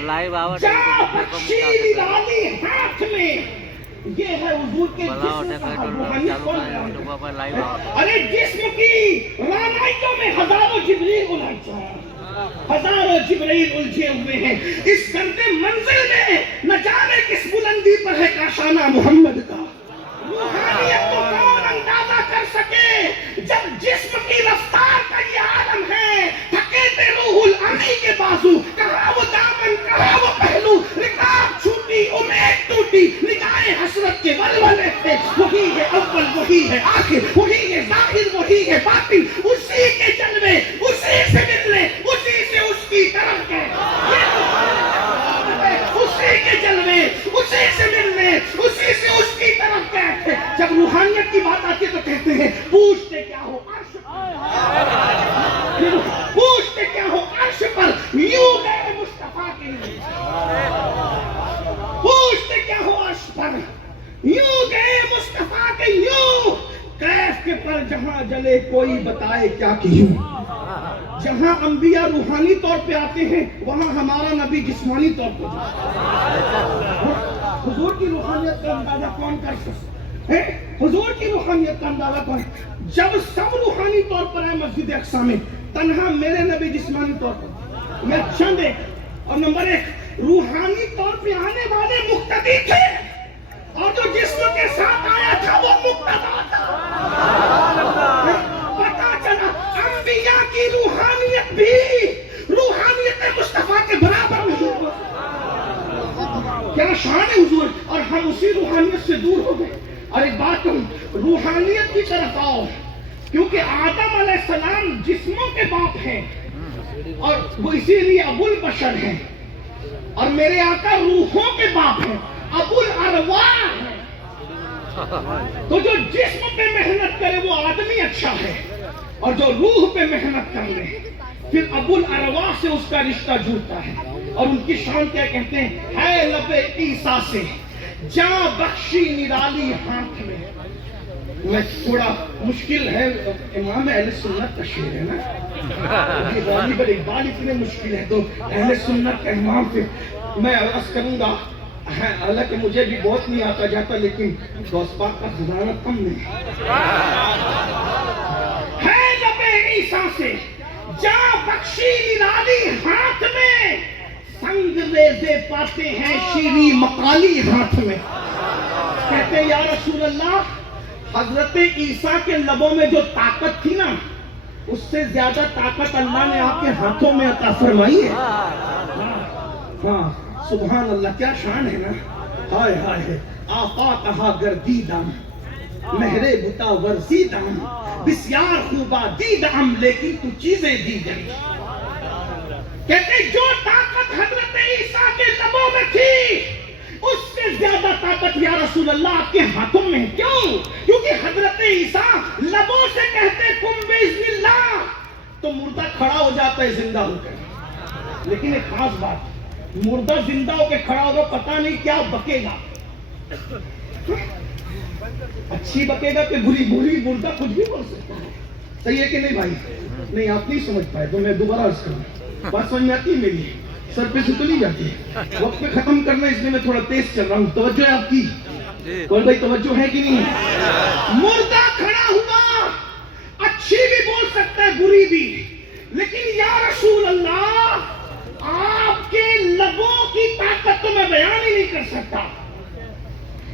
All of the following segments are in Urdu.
جا بخشی نرالی ہاتھ میں، یہ ہے حضور کے جسم کا روحانیت کون ہے؟ ارے جسم کی رانائیوں میں ہزاروں جبریل الجھے ہیں، ہزاروں جبریل الجھے ہوئے ہیں اس گرد منزل میں، نہ جانے کس بلندی پر ہے کاشانہ محمد کا۔ روحانیت کو کون اندازہ کر سکے جب جسم کی رفتار کا یہ عالم ہے، تھکے تھے روح العمی کے بازو، کہاں وہ دامن کہاں وہ پہلو، رکاب چھوٹی امید ٹوٹی، نگاہیں حسرت کے ولولے تھے، وہی ہے اول وہی ہے آخر، وہی ہے ظاہر وہی ہے باطن، اسی کے جلوے اسی سے ملنے، اسی سے اس کی طرف گئے، اسی کے جلوے اسی سے ملنے، اسی سے اس کی طرف گئے تھے۔ جب روحانیت کی بات آتی ہے تو کہتے ہیں پوچھتے کیا ہو عرش پر، پوچھتے کیا ہو عرش پر، یوں گئے مصطفیٰ کے لیے، پوچھتے کیا ہو عرش پر، یوں گئے مصطفیٰ کے، یوں کیف کے پر جہاں جلے کوئی بتائے کیا کیوں۔ جہاں انبیاء روحانی طور پہ آتے ہیں وہاں ہمارا نبی جسمانی طور پہ جاتا ہے۔ حضور کی روحانیت کا اندازہ کون کر سکتا ہے؟ حضور کی روحانیت کا اندازہ کون؟ جب سب روحانی طور پر آئے مسجد اقصی میں، تنہا میرے نبی جسمانی طور پر، میں چند ایک، اور نمبر ایک روحانی طور پہ آنے والے مقتدی تھے، اور جو جسم کے ساتھ آیا تھا وہ مقتدا تھا۔ پتا چلا انبیاء کی روحانیت بھی روحانیت مصطفیٰ کے برابر نہیں ہو۔ کیا شان ہے حضور، اور ہم اسی روحانیت سے دور ہو گئے۔ اور ایک بات کہوں، روحانیت کی طرف آؤ، کیونکہ آدم علیہ السلام جسموں کے باپ ہیں، اور وہ اسی لیے ابو البشر ہیں، اور میرے آقا روحوں کے باپ ہیں، ابو الارواح ہیں۔ تو جو جسم پہ محنت کرے وہ آدمی اچھا ہے، اور جو روح پہ محنت کر لے پھر ابو الارواح سے اس کا رشتہ جڑتا ہے۔ اور ان کی شان کیا کہتے ہیں، ہے لب عیسیٰ سے جاں بخشی نرالی ہاتھ میں۔ میں تھوڑا مشکل ہے، امام اہل سنت کا شعر ہے نا، یہ غالب اقبال اتنے مشکل ہے تو اہل سنت کا امام پہ میں عرض کروں گا، حالانکہ مجھے بھی بہت نہیں آتا جاتا، لیکن غوث پاک کا خزانہ کم نہیں ہے۔ لب عیسیٰ سے جاں بخشی نرالی ہاتھ میں، سنگ ریزے پاتے ہیں شیریں مقالی ہاتھ میں۔ کہتے ہیں یا رسول اللہ، حضرت عیسیٰ کے لبوں میں جو طاقت تھی نا، اس سے زیادہ طاقت اللہ نے آپ کے ہاتھوں میں عطا فرمائی ہے۔ ہاں سبحان اللہ، کیا شان ہے نا۔ ہائے ہائے، آقا کہا گردیدم مہرے بتا ورزیدم، بسیار خوبا دیدم، لیکن تو چیزیں دی گئی۔ کہتے جو طاقت حضرت عیسیٰ کے لبوں میں تھی اس سے زیادہ طاقت یا رسول اللہ آپ کے ہاتھوں میں ہے۔ کیوں؟ کیونکہ حضرت عیسیٰ لبوں سے کہتے کم باذن اللہ تو مردہ کھڑا ہو جاتا ہے زندہ ہو کر۔ لیکن ایک خاص بات، مردہ زندہ ہو کے کھڑا ہوگا پتہ نہیں کیا بکے گا، اچھی بکے گا کہ بری، بری مردہ کچھ بھی بول سکتا ہے۔ صحیح ہے کہ نہیں بھائی؟ نہیں آپ نہیں سمجھ پائے تو میں دوبارہ عرض کروں، بات سمجھ میں آتی ہے میری؟ سر پہ سے تو نہیں جاتی ہے، وقت پہ ختم کرنا اس لیے میں تھوڑا تیز چل رہا ہوں۔ توجہ ہے آپ کی؟ کوئی بھائی توجہ ہے کہ نہیں؟ مردہ کھڑا ہوا، اچھی بھی بول سکتا ہے بری بھی، لیکن یا رسول اللہ آپ کے لبوں کی طاقت تو میں بیان ہی نہیں کر سکتا۔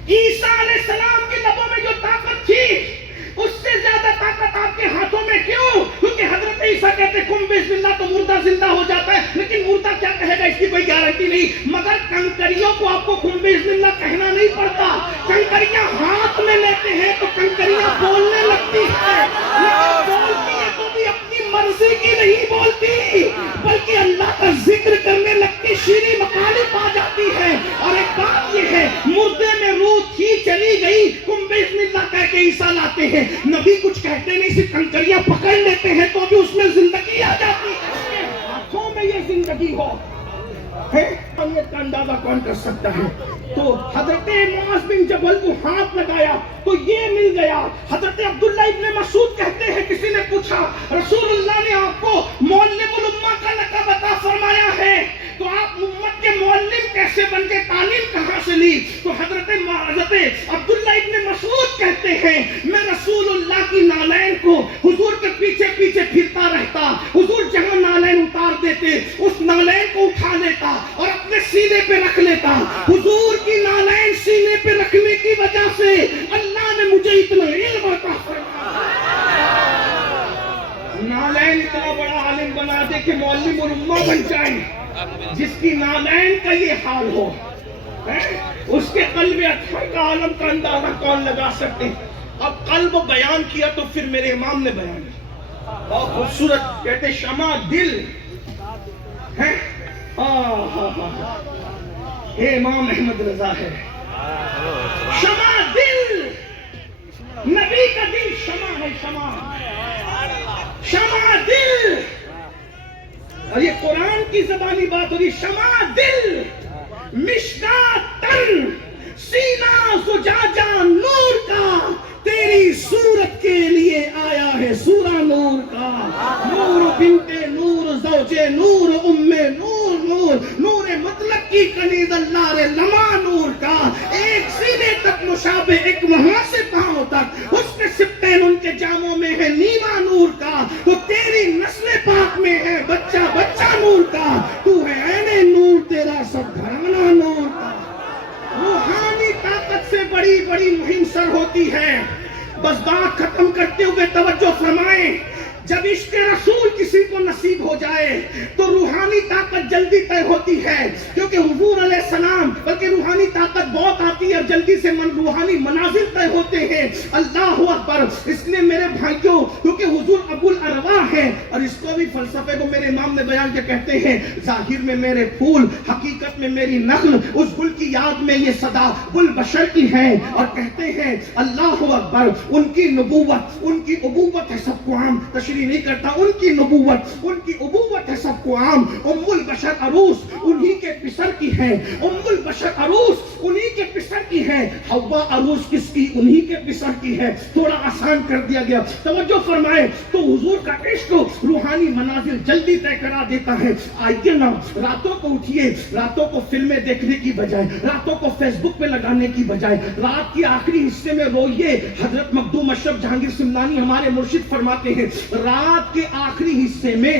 عیسیٰ علیہ السلام کے لبوں میں جو طاقت تھی اس سے زیادہ طاقت آپ کے ہاتھوں میں۔ کیوں؟ کیونکہ حضرت عیسیٰ کہتے کم بسم اللہ تو مردہ زندہ ہو جاتا ہے، لیکن مردہ کیا کہے گا اس کی کوئی گارنٹی نہیں۔ مگر کنکریوں کو آپ کو کم بسم اللہ کہنا نہیں پڑتا، کنکریاں ہاتھ میں لیتے ہیں تو کنکریاں بولنے لگتی ہیں، لیکن بولتی ہے تو بھی اپنی مرضی کی نہیں بولتی، بلکہ اللہ کا ذکر کرنے لگتی، شیریں مقالب آ جاتی ہے۔ اور ایک بات یہ ہے، مردے میں روح تھی چلی گئی، کم بسم اللہ کہہ کے عیسیٰ لاتے ہیں، نبی کچھ کہتے نہیں، صرف کنکریاں پکڑ لیتے ہیں تو بھی اس میں زندگی آ جاتی ہے۔ ہاتھوں میں یہ زندگی ہو ہے، اہمیت کا اندازہ کون کر سکتا ہے؟ تو حضرت معاذ بن جبل کو ہاتھ لگایا تو یہ مل گیا۔ حضرت عبداللہ ابن مسعود کہتے ہیں کسی نے پوچھا رسول اللہ نے آپ کو معلم الامہ کا لقب عطا فرمایا ہے تو آپ امت کے لی تو حضرت عبداللہ ابن مسعود کہتے ہیں میں رسول اللہ کی نالین کو حضور کے پیچھے پیچھے پھرتا رہتا، حضور جہاں نالین اتار دیتے اس نالین کو اٹھا لیتا اور اپنے سینے پہ رکھ لیتا۔ حضور کی نالین سینے پہ رکھنے کی وجہ سے اللہ نے مجھے اتنا علم عطا فرمایا، نالین اتنا بڑا عالم بنا دے کہ معلم الامہ بن جائے۔ جس کی نالین کا یہ حال ہو اس کے قلب اطہر کا عالم کا اندازہ کون لگا سکتے؟ اب قلب بیان کیا تو پھر میرے امام نے بیان کیا، بہت خوبصورت کہتے شمع دل ہے، یہ امام احمد رضا ہے۔ شمع دل، نبی کا دل شمع ہے، شمع دل، اور یہ قرآن کی زبانی بات ہوگی۔ شمع دل، مشکات تن، سینہ زجاجہ نور کا، تیری صورت کے لیے آیا ہے سورہ نور کا۔ نور بنت نور، زوج نور، ام نور، نور نور مطلق کی کنیز اللہ رے لما نور کا، ایک سینے تک مشابہ، ایک وہاں سے پاؤں تک، اس کے سبتین ان کے جاموں میں ہے نیما نور کا، تو تیری نسل پاک میں ہے بچہ بچہ نور کا، تو ہے عین نور، تیرا سب گھرانا نور کا۔ روحانی طاقت سے بڑی بڑی مہم سر ہوتی ہے۔ بس بات ختم کرتے ہوئے توجہ فرمائیں، جب عشق رسول کسی کو نصیب ہو جائے تو روحانی طاقت جلدی طے ہوتی ہے، کیونکہ حضور علیہ السلام، بلکہ روحانی طاقت بہت آتی ہے اور جلدی سے روحانی منازل طے ہوتے ہیں۔ اللہ اکبر۔ اس لیے میرے بھائیوں، کیونکہ حضور ابو الارواح ہے، اور اس کو بھی فلسفے کو میرے امام نے بیان کیا، کہتے ہیں ظاہر میں میرے پھول، حقیقت میں میری نخل، اس گل کی یاد میں یہ صدا گل بشر کی ہے، اور کہتے ہیں اللہ اکبر، ان کی نبوت، ان کی ابوت ہے سب کو عام، نہیں کرتا، ان کی نبوت، ان کی ابوت ہے سب کو عام۔ ام البشر عروس انہی کے پسر کی ہے، ام البشر عروس انہی کے پسر کی ہے، حوا عروس کس کی؟ انہی کے پسر کی ہے۔ تھوڑا آسان کر دیا گیا، توجہ فرمائے۔ تو حضور کا عشق روحانی منازل جلدی طے کرا دیتا ہے۔ آئیے نا، راتوں کو اٹھیے، راتوں کو فلمیں دیکھنے کی بجائے، راتوں کو فیس بک پہ لگانے کی بجائے، رات کے آخری حصے میں روئیے۔ حضرت مخدوم اشرف جہانگیر سمنانی ہمارے مرشد فرماتے ہیں، رات کے آخری حصے میں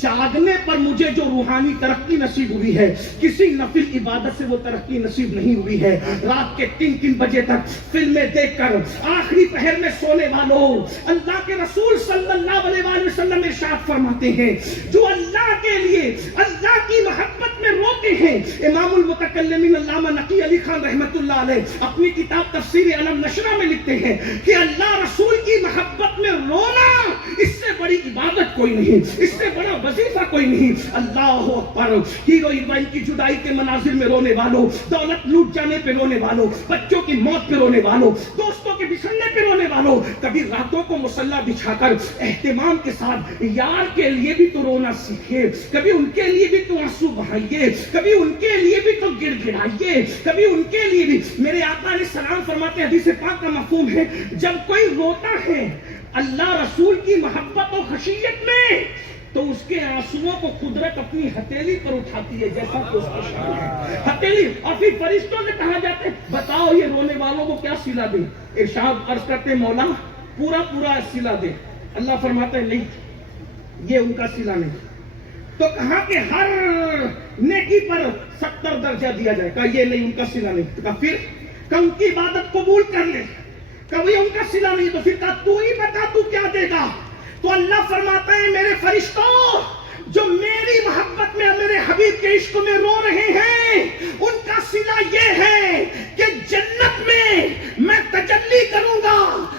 جاگنے پر مجھے جو روحانی ترقی نصیب ہوئی ہے، کسی نفل عبادت سے وہ ترقی نصیب نہیں ہوئی ہے۔ رات کے 3 بجے تک فلمیں دیکھ کر آخری پہر میں سونے والوں، اللہ کے رسول صلی اللہ علیہ وسلم ارشاد فرماتے ہیں، جو اللہ کے لیے، اللہ کی محبت میں روتے ہیں۔ امام المتکلمین علامہ نقی علی خان رحمت اللہ علیہ اپنی کتاب تفسیر علم نشرہ میں لکھتے ہیں کہ اللہ رسول کی محبت میں رونا، اس سے بڑی عبادت کوئی نہیں، اس سے بڑا وظیفہ کوئی نہیں۔ اللہ اکبر۔ ہیرو ہیروئن کی جدائی کے مناظر میں رونے والوں، دولت لوٹ جانے پہ رونے والوں، بچوں کی موت پہ رونے والوں، دوستوں کے بچھڑنے پہ رونے والوں، کبھی راتوں کو مصلی بچھا کر اہتمام کے ساتھ یار کے لیے بھی تو رونا سیکھے، کبھی ان کے لیے بھی تو آنسو بہائیے، کبھی ان کے لیے بھی تو گڑ گڑائیے، کبھی ان کے لیے بھی۔ میرے آقا علیہ السلام فرماتے ہیں، حدیث پاک کا مفہوم ہے، جب کوئی روتا ہے اللہ رسول کی محبت و خشیت میں، تو اس کے آنسوؤں کو قدرت اپنی ہتھیلی پر اٹھاتی ہے، جیسا کہ اس کی شان ہے، ہتھیلی۔ اور پھر فرشتوں سے کہا جاتا ہے، بتاؤ یہ رونے والوں کو کیا صلہ دیں؟ ارشاد عرض کرتے مولا پورا پورا صلہ دے۔ اللہ فرماتا ہے نہیں، یہ ان کا صلہ نہیں۔ تو کہا کہ ہر نیکی پر 70 درجہ دیا جائے، کہا یہ نہیں، ان کا صلہ نہیں۔ تو کہا پھر کہ ان کی عبادت قبول کر لے، کبھی ان کا صلہ نہیں۔ تو پھر کہا تو ہی بتا تو کیا دے گا؟ تو اللہ فرماتا ہے میرے فرشتوں جو میری محبت میں، میرے حبیب کے عشق میں رو رہے ہیں، ان کا صلہ یہ ہے کہ جنت میں میں تجلی کروں گا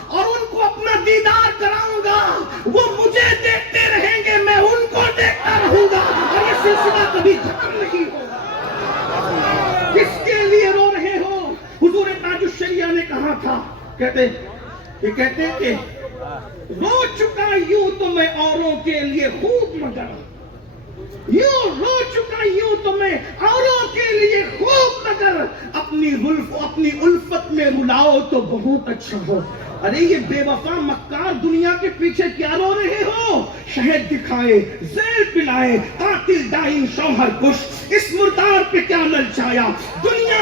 اور ان کو اپنا دیدار کراؤں گا، وہ مجھے دیکھتے رہیں گے، میں ان کو دیکھتا رہوں گا، اور یہ سلسلہ کبھی ختم نہیں ہوگا۔ کس کے لیے رو رہے ہو؟ حضور تاج الشریعہ نے کہا تھا، کہتے ہیں کہ رو چکا یوں تو میں اوروں کے لیے خوب مگر، یوں رو چکا یوں تو میں اوروں کے لیے خوب مگر، اپنی الفت میں رلاؤ تو بہت اچھا ہو۔ ارے یہ بے وفا مکار دنیا کے پیچھے کیا رو رہے ہو؟ شہد دکھائے، زہر پلائے، قاتل ڈائن شوہر کش، اس مردار پہ کیا للچایا؟ دنیا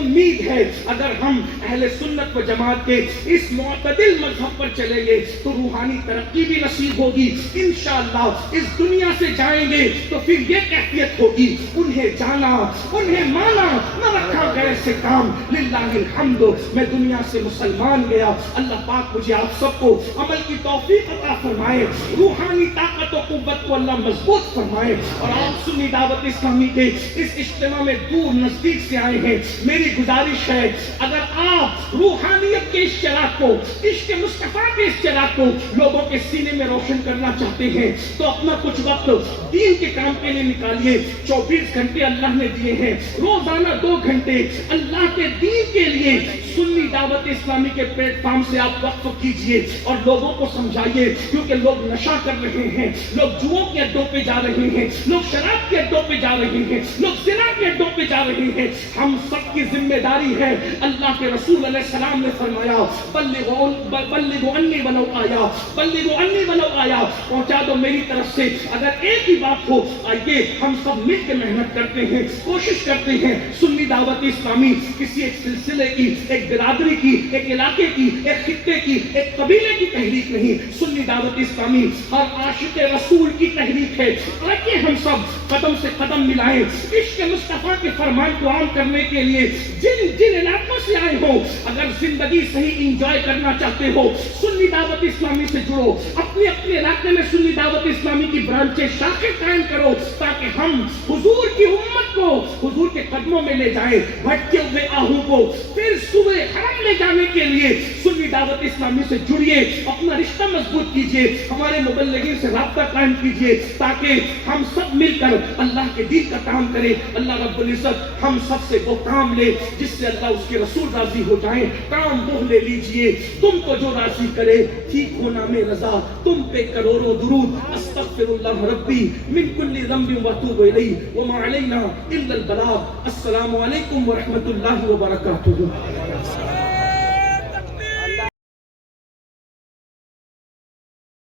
امید ہے اگر ہم اہل سنت و جماعت کے اس معتدل مذہب پر چلیں گے تو روحانی ترقی بھی نصیب ہوگی انشاءاللہ. اس دنیا سے جائیں گے تو پھر یہ کیفیت ہوگی, انہیں جانا انہیں مانا نہ رکھا گئے سے کام, للہ الحمد. میں دنیا سے مسلمان گیا, اللہ پاک مجھے آپ سب کو عمل کی توفیق عطا فرمائے, روحانی طاقت و قوت کو اللہ مضبوط فرمائے. اور آپ سنی دعوت اسلامی کے اس اجتماع میں دور نزدیک سے آئے ہیں, میری گزارش ہے اگر آپ روحانیت کے اس چراغ کو, عشق مصطفیٰ کے اس چراغ کو لوگوں کے سینے میں روشن کرنا چاہتے ہیں تو اپنا کچھ وقت دین کے کام کے لیے نکالیے. 24 گھنٹے اللہ نے دیے ہیں, روزانہ 2 گھنٹے اللہ کے دین کے لیے سنی دعوت اسلامی کے پلیٹ فارم سے آپ وقف کیجئے اور لوگوں کو سمجھائیے, کیونکہ لوگ نشہ کر رہے ہیں, لوگ جوؤں کے اڈوں پہ جا رہے ہیں, لوگ شراب کے اڈوں پہ جا رہے ہیں, لوگ زنا کے اڈوں پہ جا رہے ہیں. ہم سب کی ذمہ داری ہے. اللہ کے رسول علیہ السلام نے فرمایا بلغوا انی ولو آیا, بلغوا انی ولو آیا, پہنچا دو میری طرف سے اگر ایک ہی بات ہو. آئیے ہم سب مل کے محنت کرتے ہیں, کوشش کرتے ہیں. سنی دعوت اسلامی کسی ایک سلسلے کی, ایک برادری کی, ایک علاقے کی, ایک خطے کی, ایک قبیلے کی تحریک نہیں. سنی دعوت اسلامی ہر عاشق رسول کی تحریک ہے. آئیے ہم سب قدم سے قدم ملائیں, عشق مصطفیٰ کے فرمان کو عام کرنے کے لیے جن جن علاقوں سے آئے ہو, اگر زندگی صحیح انجوائے کرنا چاہتے ہو سنی دعوت اسلامی سے جڑو. اپنے اپنے علاقے میں سنی دعوت اسلامی کی برانچیں, شاخیں قائم کرو تاکہ ہم حضور کی امت کو حضور کے قدموں میں لے جائیں. بھٹکے ہوئے آہو کو پھر صبح حرم لے جانے کے لیے سنی دعوت اسلامی سے جڑیے, اپنا رشتہ مضبوط کیجئے, ہمارے مبلغین سے رابطہ قائم کیجئے تاکہ ہم سب مل کر اللہ کے دین کا کام کریں. اللہ رب العزت ہم سب سے وہ کام لے جس سے اللہ اس کے رسول راضی ہو جائیں. کام وہ لے لیجئے تم کو جو راضی کرے, ٹھیک ہو نام رضا, تم پہ کروڑوں درود. استغفر اللہ ربی من کل ذنب واتوب الیہ وما علینا الا البلاغ. السلام علیکم ورحمۃ اللہ وبرکاتہ.